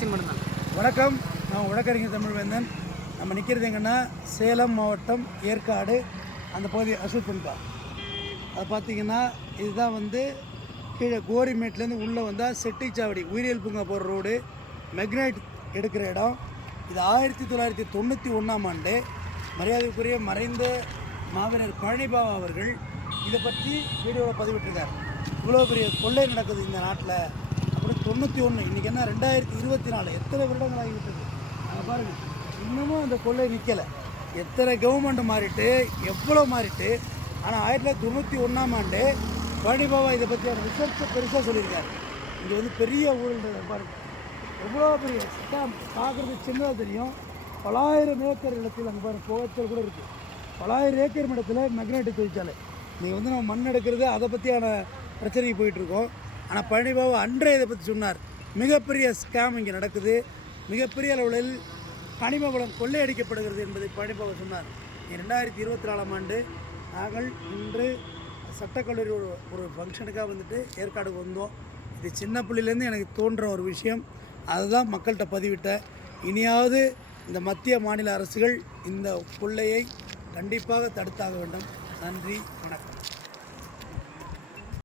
Question மட்டும்தான். வணக்கம், நான் வழக்கறிஞர் தமிழ்வேந்தன். நம்ம நிற்கிறது எங்கன்னா சேலம் மாவட்டம் ஏற்காடு அந்த பகுதி அசுத்தன்பா. அது பார்த்திங்கன்னா இதுதான் வந்து கீழே கோரிமேட்லேருந்து உள்ளே வந்தால் செட்டிச்சாவடி உயிரியல் பூங்கா போகிற ரோடு மெக்னைட் எடுக்கிற இடம். இது 1991ஆம் ஆண்டு மரியாதைக்குரிய மறைந்த மாவீரர் பழனிபாபா அவர்கள் இதை பற்றி வீடியோவில் பதிவிட்டிருக்கார். இவ்வளோ பெரிய கொள்ளை நடக்குது இந்த நாட்டில் அப்புறம் 91, இன்றைக்கி என்ன 2024, எத்தனை வருடங்கள் ஆகிவிட்டது. அதை பாருங்கள், இன்னமும் அந்த கொள்ளை நிற்கலை. எத்தனை கவர்மெண்ட் மாறிட்டு எவ்வளோ மாறிட்டு. ஆனால் 1991ஆம் ஆண்டு பழனிபாபா இதை பற்றியான ரிசர்ச்சை பெருசாக சொல்லியிருக்காரு. இங்கே வந்து பெரிய ஊழல் பாருங்கள், எவ்வளோ பெரிய ஸ்கேம். பார்க்குறது சின்னதாக தெரியும். பலாயிரம் ஏக்கர் இடத்தில் அங்கே பாருங்கள் புகைச்சல் கூட இருக்குது. பலாயிரம் ஏக்கர் இடத்துல மெக்னைட் தொழிற்சாலை. நீங்கள் வந்து நம்ம மண் எடுக்கிறது அதை பற்றியான பிரச்சனைக்கு போயிட்டுருக்கோம். ஆனால் பழனிபாபா அன்றே இதை பற்றி சொன்னார். மிகப்பெரிய ஸ்கேம் இங்கே நடக்குது, மிகப்பெரிய அளவில் கனிம வளம் கொள்ளையடிக்கப்படுகிறது என்பதை பழனிபாபா சொன்னார். 2024ஆம் ஆண்டு நாங்கள் இன்று சட்டக்கல்லூரி ஒரு ஃபங்க்ஷனுக்காக வந்துட்டு ஏற்காடுக்கு வந்தோம். இது சின்ன புள்ளிலேருந்து எனக்கு தோன்ற ஒரு விஷயம். அதுதான் மக்கள்கிட்ட பதிவிட்டேன். இனியாவது இந்த மத்திய மாநில அரசுகள் இந்த கொள்ளையை கண்டிப்பாக தடுத்தாக வேண்டும். நன்றி, வணக்கம்.